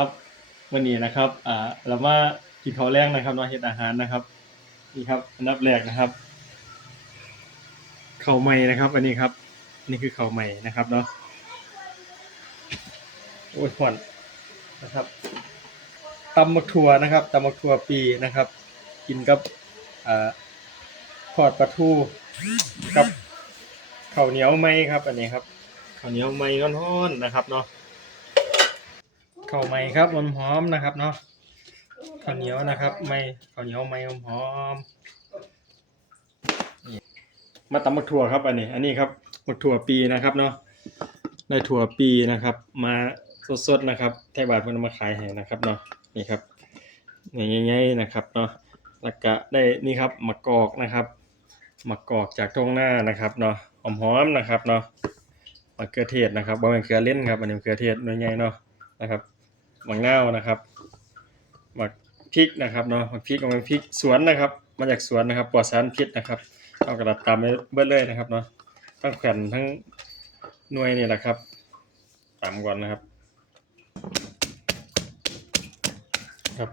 ครับวันนี้นะครับอ่าเรามากินข้าวแรงนะครับเนาะเฮ็ดอาหารนะครับ นี่ครับ อันดับแรกนะครับข้าวใหม่นะครับ อันนี้ครับ นี่คือข้าวใหม่นะครับเนาะโอ้ยหอนนะครับตำมักถั่วนะครับตำมักถั่วปีนะครับ กินกับอ่าทอดปลาทูกับข้าวเหนียวไหมครับ อันนี้ครับข้าวเหนียวไหมร้อนๆนะครับเนาะ ข้าวไหม้ครับหอมหอมๆนะครับเนาะข้าวเหนียวนะครับ ไม่ข้าวเหนียวไม่หอมหอมๆมาตำมักถั่วครับ อันนี้ อันนี้ครับมักถั่วปีนะครับเนาะได้ถั่วปีนะครับ มาสดๆนะครับไทยบาทเพิ่นเอามาขายให้นะครับเนาะนี่ครับง่ายๆนะครับเนาะแล้วก็ได้นี่ครับมะกอกนะครับมะกอกจากทุ่งนานะครับเนาะหอมๆนะครับเนาะมะเขือเทศนะครับบ่แม่นเขือเล่นครับอันนี้มะเขือเทศน่วยใหญ่เนาะนะครับ หมักนาวนะครับหมักพริกนะครับเนาะหมักพริกกับหมักพริกสวนนะครับ มาจากสวนนะครับปลอดสารพิษนะครับเอากระดาษตามไปเบิ้ลเลยนะครับเนาะทั้งแผ่นทั้งหน่วยนี่แหละครับตามก่อนนะครับ ครับ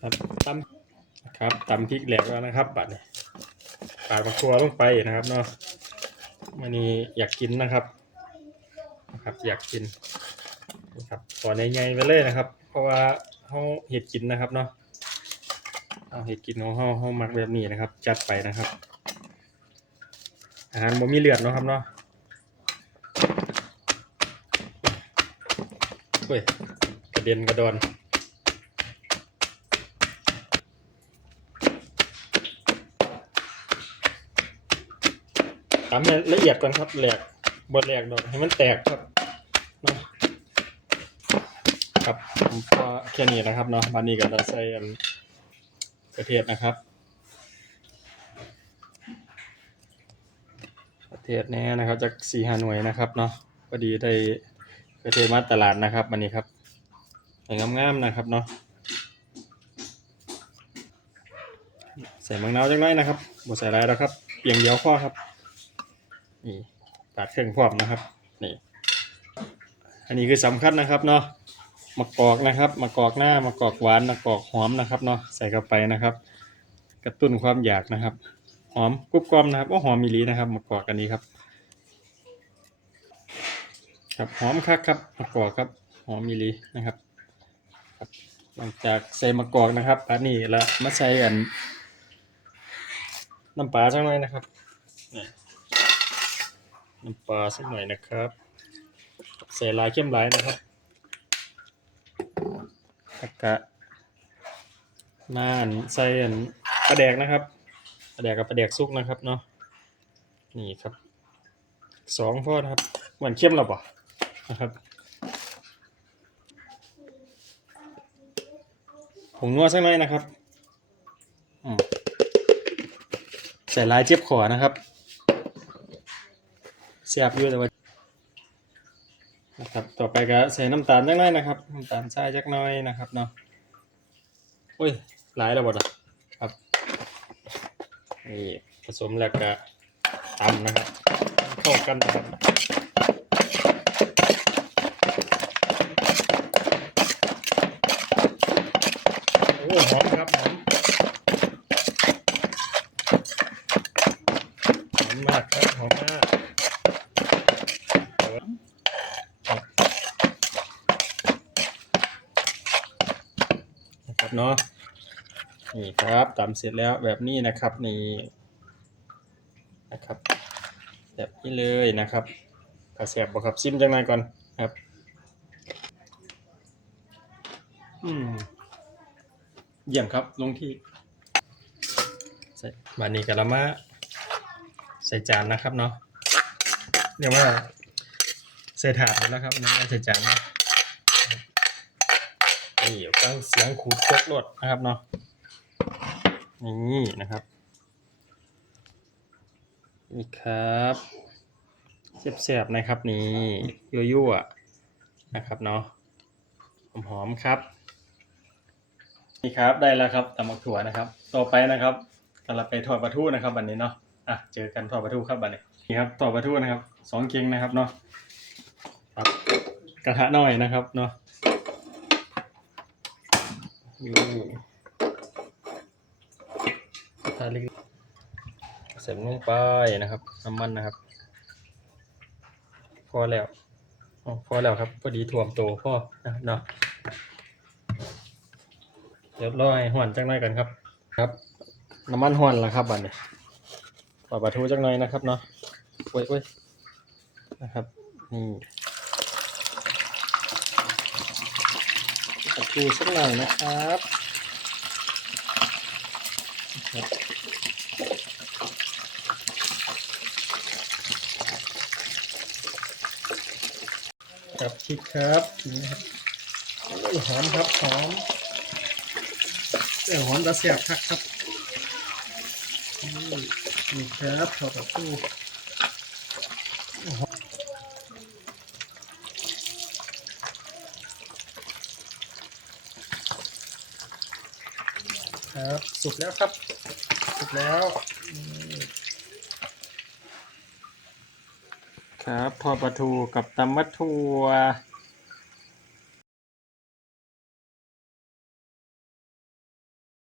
ครับตำครับตำพริกแหลกแล้วนะครับบัดนี้ปาดมะครัวลงไปนะครับเนาะวันนี้อยากกินนะครับนะครับ อยากกินนะครับ ขอในไงไปเลยนะครับ เพราะว่าเขาเห็ดกินนะครับเนาะเอาเห็ดกินของเขาเขามักแบบนี้นะครับ จัดไปนะครับ อาหารบ่มีเลือดเนาะครับเนาะเฮ้ยกระเด็นกระดอนทำให้ละเอียดก่อนครับแหลกบดแหลกดอกให้มันแตกครับ ครับผมก็แค่นี้นะครับเนาะบันนี้ก็เราใส่กระเทียมนะครับกระเทียมแน่นะครับจากสี่ห้าหน่วยนะครับเนาะพอดีได้กระเทียมมาตลาดนะครับวันนี้ครับใส่งามๆนะครับเนาะใส่มะนาวจังไรนะครับบดใส่ไรแล้วครับเพียงเดียวพอครับนี่ตัดเครื่องพร้อมนะครับนี่อันนี้คือสำคัญนะครับเนาะ มะกอกนะครับมะกอกหน้ามะกอกหวานมะกอกหอมนะครับเนาะใส่เข้าไปนะครับ กระตุ้นความอยากนะครับ หอมกรุบกรอบนะครับก็หอมมีลีนะครับมะกอกอันนี้ครับ ครับหอมคักครับมะกอกครับ หอมมีลีนะครับครับหลังจากใส่มะกอกนะครับอันนี้ละมาใส่กันน้ำปลาสักหน่อยนะครับนี่น้ำปลาสักหน่อยนะครับ ใส่หลายเข้มหลายนะครับ แล้วก็มาอันใส่อันปลาแดกนะครับปลาแดกกับปลาแดกซุกนะครับเนาะนี่ครับสองพ่อนะครับหวานเข้มหรอปะนะครับผงนัวสักหน่อยนะครับใส่ลายเจี๊ยบขอนะครับเสียบอยู่แต่ว่า นะครับ ต่อไปก็ใส่น้ำตาลจักหน่อยนะครับ น้ำตาลทรายจักหน่อยนะครับเนาะโอ้ยหลายแล้วบดอะครับนี่ผสมแล้วก็ตำนะครับเข้ากันนะครับโอ้หอมครับหอมหอมมากครับหอมมาก นะครับเนาะนี่ครับตำเสร็จแล้วแบบนี้นะครับนี่นะครับ แบบนี้เลยนะครับกระแสบบ่ครับซิมจังไงก่อนครับอืมเยี่ยมครับลงที่ใส่บานี้กะละมาใส่จานนะครับเนาะเรียกว่าใส่ถาดแล้วครับไม่ใส่จานนะ นี่ฟังเสียงขูดจกรดนะครับเนาะนี่นะครับ นี่ครับเสียบๆนะครับนี่ยั่วๆนะครับเนาะหอมๆครับนี่ครับได้แล้วครับตำมักถั่วนะครับ ต่อไปนะครับกำลังไปทอดปลาทูนะครับวันนี้เนาะอะเจอกันทอดปลาทูครับวันนี้นี่ครับทอดปลาทูนะครับสองเกียงนะครับเนาะครับกระทะน้อยนะครับเนาะ ยู่ทะเล็กใส่ลงไปนะครับน้ำมันนะครับ พอแล้วอ๋อพอแล้วครับพอดีถ่วมโตพอนะเนาะเดี๋ยวรอให้ห่อนจังหน่อยกันครับ ครับ น้ำมันห่อนแล้วครับบัดนี้ปลาปลาทูจังหน่อยนะครับเนาะโอ้ยโอ้ยนะครับนี่ ปลาทูสักหน่อยนะครับครับครับชิดครับนี่ครับอ้ยหอมครับหอมเออหอมตะเสียบคักครับนี่ครับขอปลาทูครับ สุกแล้วครับ สุกแล้ว ครับทอดปลาทูกับตำมัดทัว